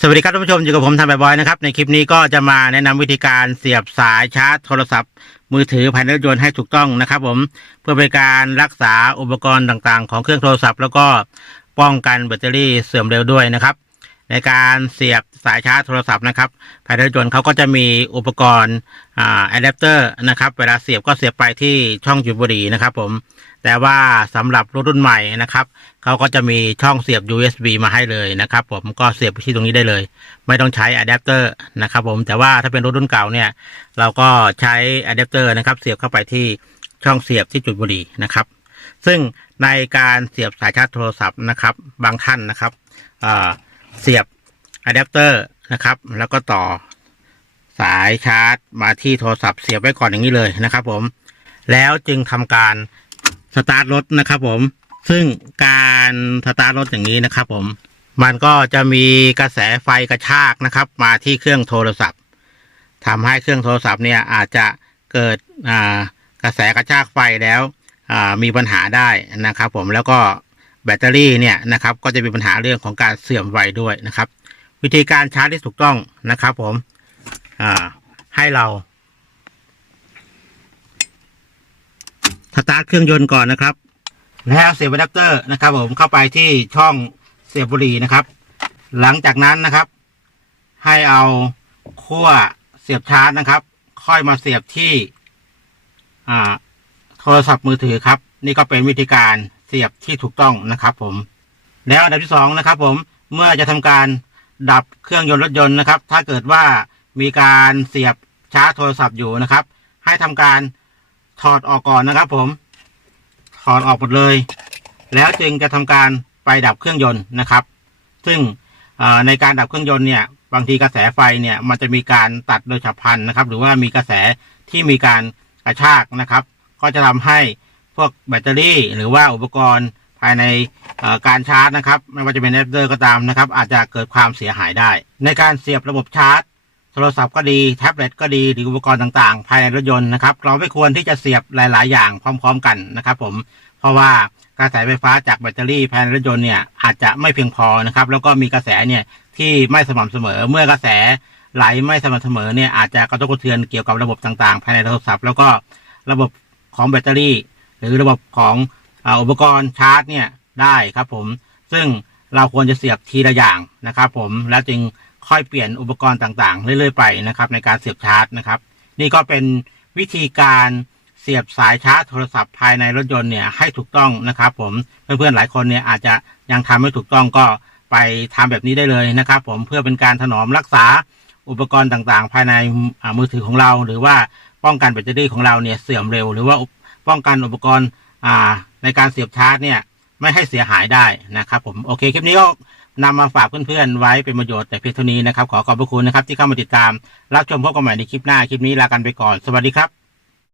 สวัสดีครับท่านผู้ชมอยู่กับผมทันบอยๆนะครับในคลิปนี้ก็จะมาแนะนำวิธีการเสียบสายชาร์จโทรศัพท์ มือถือภายในรถยนต์ให้ถูกต้องนะครับ ผมเพื่อเป็นการรักษาอุปกรณ์ต่างๆ ของเครื่องโทรศัพท์ แล้วก็ป้องกันแบตเตอรี่เสื่อมเร็วด้วยนะครับ ในการเสียบสายชาร์จโทรศัพท์นะครับภายในรถยนต์เขาก็จะมีอุปกรณ์อะแดปเตอร์นะครับ เวลาเสียบก็เสียบไปที่ช่องจุดบุหรี่นะครับผม แต่ว่าสำหรับรถรุ่นใหม่นะครับเขาก็จะมีช่องเสียบ USB มาให้เลยนะครับ ผมก็เสียบไปที่ตรงนี้ได้เลย ไม่ต้องใช้อะแดปเตอร์นะครับ ผมแต่ว่าถ้าเป็นรถรุ่นเก่าเนี่ยเราก็ใช้อะแดปเตอร์นะครับเสียบเข้าไปที่ช่องเสียบที่จุดบุหรี่นะครับ ซึ่งในการเสียบสายชาร์จโทรศัพท์นะครับ บางท่านนะครับอ่า เสียบอะแดปเตอร์นะครับ แล้วก็ต่อสายชาร์จมาที่โทรศัพท์เสียบไว้ก่อนอย่างนี้เลยนะครับ ผม แล้วจึงทำการสตาร์ทรถนะครับ ผม ซึ่งการสตาร์ทรถอย่างนี้นะครับ ผม มันก็จะมีกระแสไฟกระชากนะครับ มาที่เครื่องโทรศัพท์ทำให้เครื่องโทรศัพท์เนี่ยอาจจะเกิดกระแสกระชากไฟแล้วมีปัญหาได้นะครับ ผมแล้วก็ แบตเตอรี่เนี่ยนะครับก็จะมีปัญหาเรื่องของการเสื่อมไวด้วยนะครับ วิธีการชาร์จที่ถูกต้องนะครับ ผมให้เราสตาร์ทเครื่องยนต์ก่อนนะครับแล้วเสียบอะแดปเตอร์นะครับ ผมเข้าไปที่ช่องเสียบบุหรี่นะครับ หลังจากนั้นนะครับ ให้เอาขั้วเสียบชาร์จนะครับ ค่อยมาเสียบที่โทรศัพท์มือถือครับ นี่ก็เป็นวิธีการ เสียบที่ถูกต้องนะครับ ผม แล้วอันดับที่สองนะครับ ผมเมื่อจะทำการดับเครื่องยนต์รถยนต์นะครับ ถ้าเกิดว่ามีการเสียบชาร์จโทรศัพท์อยู่นะครับ ให้ทำการถอดออกก่อนนะครับ ผมถอดออกหมดเลย แล้วจึงจะทำการไปดับเครื่องยนต์นะครับ ซึ่งในการดับเครื่องยนต์เนี่ยบางทีกระแสไฟเนี่ยมันจะมีการตัดโดยฉับพลันนะครับ หรือว่ามีกระแสที่มีการกระชากนะครับ ก็จะทำให้ พวกแบตเตอรี่ หรือว่าอุปกรณ์ภายในการชาร์จนะครับ ไม่ว่าจะเป็นแอดเตอร์ก็ตามนะครับ อาจจะเกิดความเสียหายได้ ในการเสียบระบบชาร์จ โทรศัพท์ก็ดีแท็บเล็ตก็ดีหรืออุปกรณ์ต่างๆ ภายในรถยนต์นะครับ เราไม่ควรที่จะเสียบหลาย ๆ อย่างพร้อม ๆ กันนะครับ ผมเพราะว่ากระแสไฟฟ้าจากแบตเตอรี่ภายในรถยนต์เนี่ยอาจจะไม่เพียงพอนะครับ แล้วก็มีกระแสเนี่ยที่ไม่สม่ำเสมอเมื่อกระแสไหลไม่สม่ำเสมอเนี่ยอาจจะกระทบกระเทือนเกี่ยวกับระบบต่างๆ ภายในโทรศัพท์ แล้วก็ระบบของแบตเตอรี่ หรือระบบของอุปกรณ์ชาร์จเนี่ยได้ครับผม ซึ่งเราควรจะเสียบทีละอย่างนะครับผมแล้วจึงค่อยเปลี่ยนอุปกรณ์ต่างๆ เรื่อยๆไปนะครับในการเสียบชาร์จนะครับ นี่ก็เป็นวิธีการเสียบสายชาร์จโทรศัพท์ภายในรถยนต์เนี่ยให้ถูกต้องนะครับ ผมเพื่อนๆหลายคนเนี่ยอาจจะยังทำไม่ถูกต้องก็ไปทำแบบนี้ได้เลยนะครับ ผมเพื่อเป็นการถนอมรักษาอุปกรณ์ต่างๆ ภายในมือถือของเรา หรือว่าป้องกันแบตเตอรี่ของเราเนี่ยเสื่อมเร็ว หรือว่า ป้องกันอุปกรณ์อ่าในการเสียบชาร์จเนี่ยไม่ให้เสียหายได้นะครับผมโอเคคลิปนี้ก็นำมาฝากเพื่อนๆไว้เป็นประโยชน์แต่เพียงเท่านี้นะครับขอขอบพระคุณนะครับที่เข้ามาติดตามรับชมพบกันใหม่ในคลิปหน้าคลิปนี้ลากันไปก่อนสวัสดีครับ